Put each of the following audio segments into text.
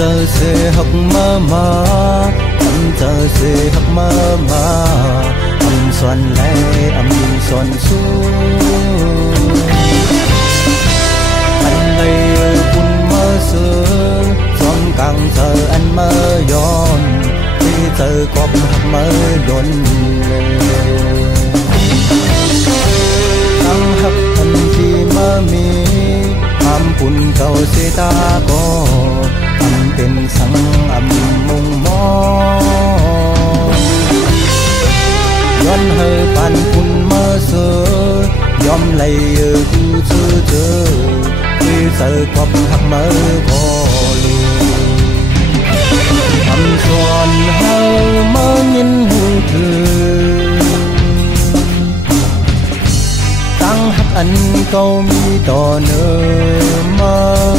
giờ sẽ học mơ âm giờ sẽ học mơ âm xoan lấy âm xoan xuống anh đây buồn mơ xưa xoan càng giờ anh mơ giòn khi giờ có học mơ đốn tăng học anh khi mơ mi âm buồn cầu sẽ ta có âm tên sang âm mông mòย้อน hơi bàn buồn mơ xưa yom lấy tu chơ khi giờ có học mơ có âm xuân hơi mơ nhìn hương thư tăng hấp anh câu mi tỏ nơ mơ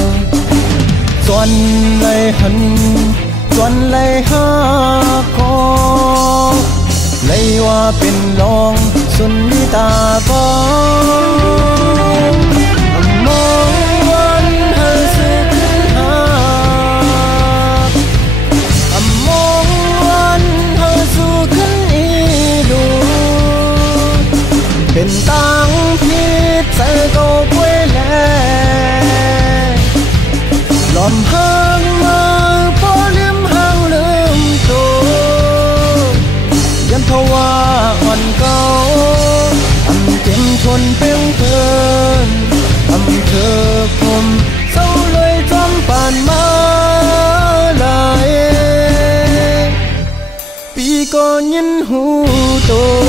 xuân lấy hân xuân lấy ha có lấy hoa bên lòng xuân đi ta có mong anh hơi sự kinh hạ mong anh hơi dù kinh ý đủ bên tăng thiết sẽ câu quê lệ lòng hăng mơ bỏ liếm hăng lương tổ dân thâu hoa hoàn cao âm tiếng chuồn tiếng thơm âm thơ cùng sâu lưỡi trong bàn mơ lại vì có nhân hữu tổ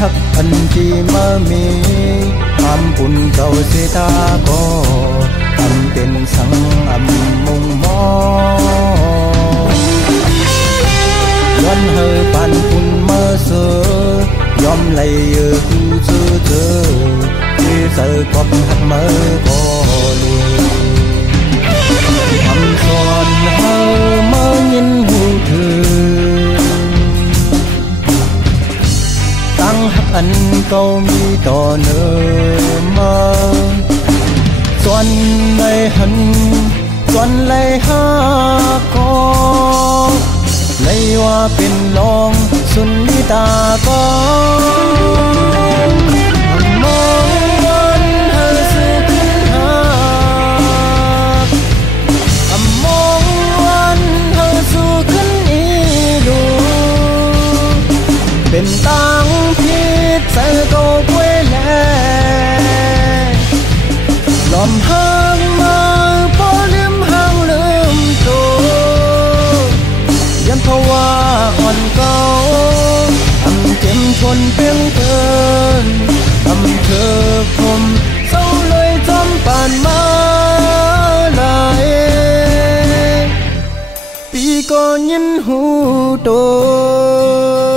hấp anh chỉ mơ mi âm buồn cầu sẽ ta có âm tên sang âm mông mòย้อน hơi bàn buồn mơ xưa yom lấy tu chơ khi giờ có học mơ có âm xuân hơi mơ nhìn hương thư tăng hấp anh câu mi tỏ nơ mơ xuân lấy hân xuân lấy ha có lấy hoa bên lòng xuân đi ta có mong anh hơi sự kinh hạ mong anh hơi dù kinh ý đủ bên tăng thiết sẽ câu quê lệ lòng hăng mơ bỏ liếm hăng lương tổ dân thâu hoa hoàn cao âm tiếng chuồn tiếng thơm âm thơ cùng sâu lưỡi trong bàn mơ lại vì có nhân hữu tổ